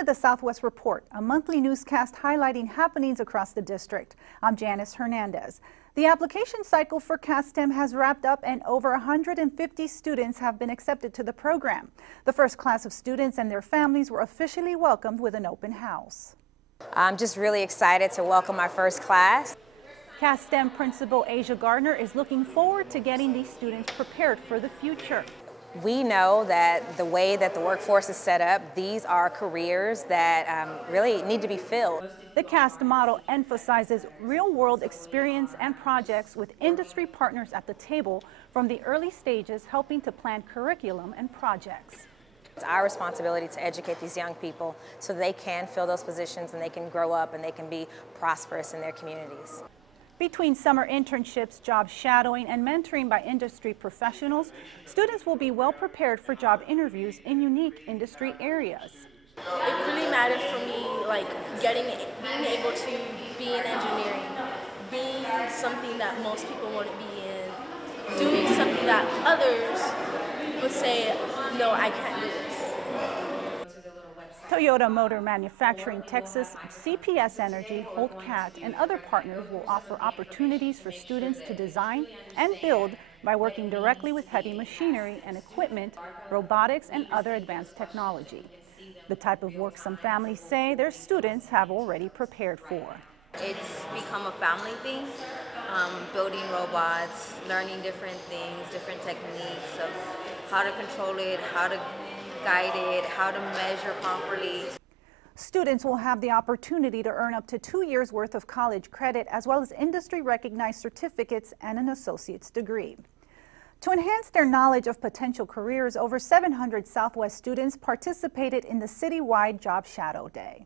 to the Southwest Report, a monthly newscast highlighting happenings across the district. I'm Janice Hernandez. The application cycle for CASTEM has wrapped up and over 150 students have been accepted to the program. The first class of students and their families were officially welcomed with an open house. I'm just really excited to welcome my first class. CASTEM Principal Asia Gardner is looking forward to getting these students prepared for the future. We know that the way that the workforce is set up, these are careers that really need to be filled. The CAST model emphasizes real-world experience and projects with industry partners at the table from the early stages, helping to plan curriculum and projects. It's our responsibility to educate these young people so they can fill those positions and they can grow up and they can be prosperous in their communities. Between summer internships, job shadowing, and mentoring by industry professionals, students will be well prepared for job interviews in unique industry areas. It really matters for me, like being able to be in engineering, being something that most people want to be in, doing something that others would say, no, I can't do this. Toyota Motor Manufacturing Texas, CPS Energy, Holt Cat, and other partners will offer opportunities for students to design and build by working directly with heavy machinery and equipment, robotics, and other advanced technology. The type of work some families say their students have already prepared for. It's become a family thing, building robots, learning different things, different techniques of how to control it, how to guide it, how to measure properly. Students will have the opportunity to earn up to 2 years worth of college credit as well as industry recognized certificates and an associate's degree. To enhance their knowledge of potential careers, over 700 Southwest students participated in the citywide Job Shadow Day.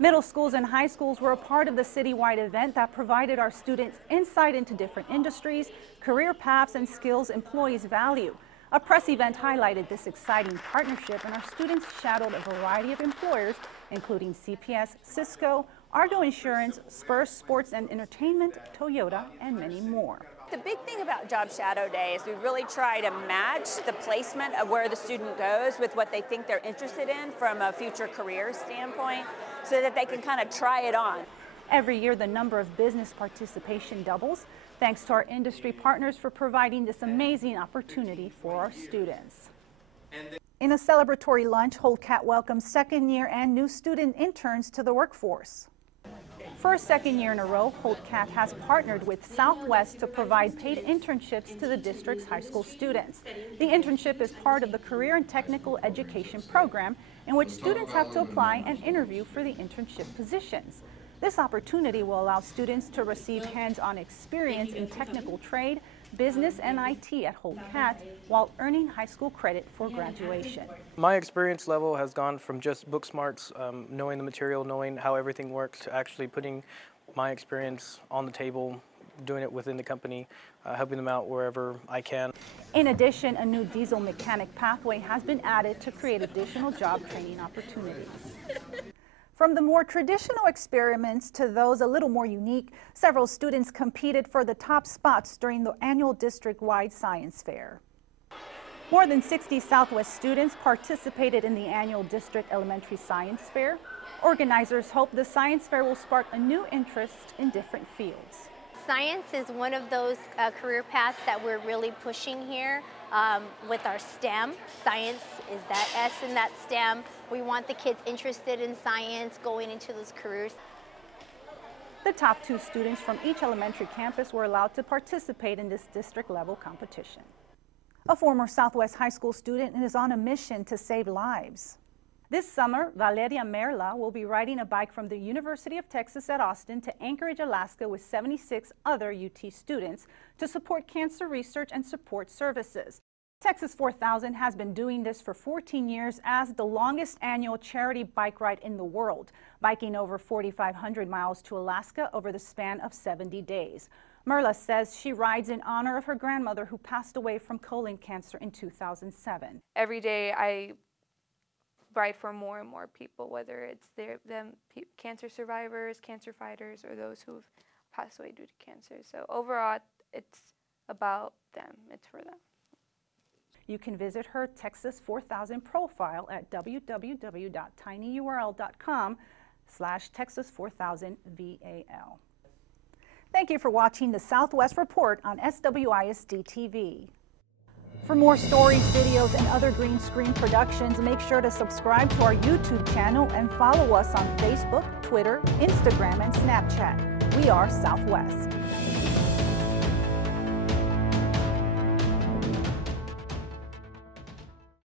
Middle schools and high schools were a part of the citywide event that provided our students insight into different industries, career paths, and skills employees value. A press event highlighted this exciting partnership, and our students shadowed a variety of employers, including CPS, Cisco, Argo Insurance, Spurs Sports and Entertainment, Toyota, and many more. The big thing about Job Shadow Day is we really try to match the placement of where the student goes with what they think they're interested in from a future career standpoint so that they can kind of try it on. Every year, the number of business participation doubles, thanks to our industry partners for providing this amazing opportunity for our students. In a celebratory lunch, Holt Cat welcomed second-year and new student interns to the workforce. For a second year in a row, Holt Cat has partnered with Southwest to provide paid internships to the district's high school students. The internship is part of the Career and Technical Education program, in which students have to apply and interview for the internship positions. This opportunity will allow students to receive hands-on experience in technical trade, business, and IT at Holt Cat while earning high school credit for graduation. My experience level has gone from just book smarts, knowing the material, knowing how everything works, to actually putting my experience on the table, doing it within the company, helping them out wherever I can. In addition, a new diesel mechanic pathway has been added to create additional job training opportunities. From the more traditional experiments to those a little more unique, several students competed for the top spots during the annual district-wide science fair. More than 60 Southwest students participated in the annual district elementary science fair. Organizers hope the science fair will spark a new interest in different fields. Science is one of those career paths that we're really pushing here with our STEM. Science is that S in that STEM. We want the kids interested in science going into those careers. The top 2 students from each elementary campus were allowed to participate in this district-level competition. A former Southwest High School student is on a mission to save lives. This summer, Valeria Merla will be riding a bike from the University of Texas at Austin to Anchorage, Alaska with 76 other UT students to support cancer research and support services. Texas 4000 has been doing this for 14 years as the longest annual charity bike ride in the world, biking over 4,500 miles to Alaska over the span of 70 days. Merla says she rides in honor of her grandmother who passed away from colon cancer in 2007. Every day I ride for more and more people, whether it's cancer survivors, cancer fighters, or those who've passed away due to cancer. So overall, it's about them. It's for them. You can visit her Texas 4000 profile at www.tinyurl.com/Texas4000VAL. Thank you for watching the Southwest Report on SWISD TV. For more stories, videos, and other green screen productions, make sure to subscribe to our YouTube channel and follow us on Facebook, Twitter, Instagram, and Snapchat. We are Southwest.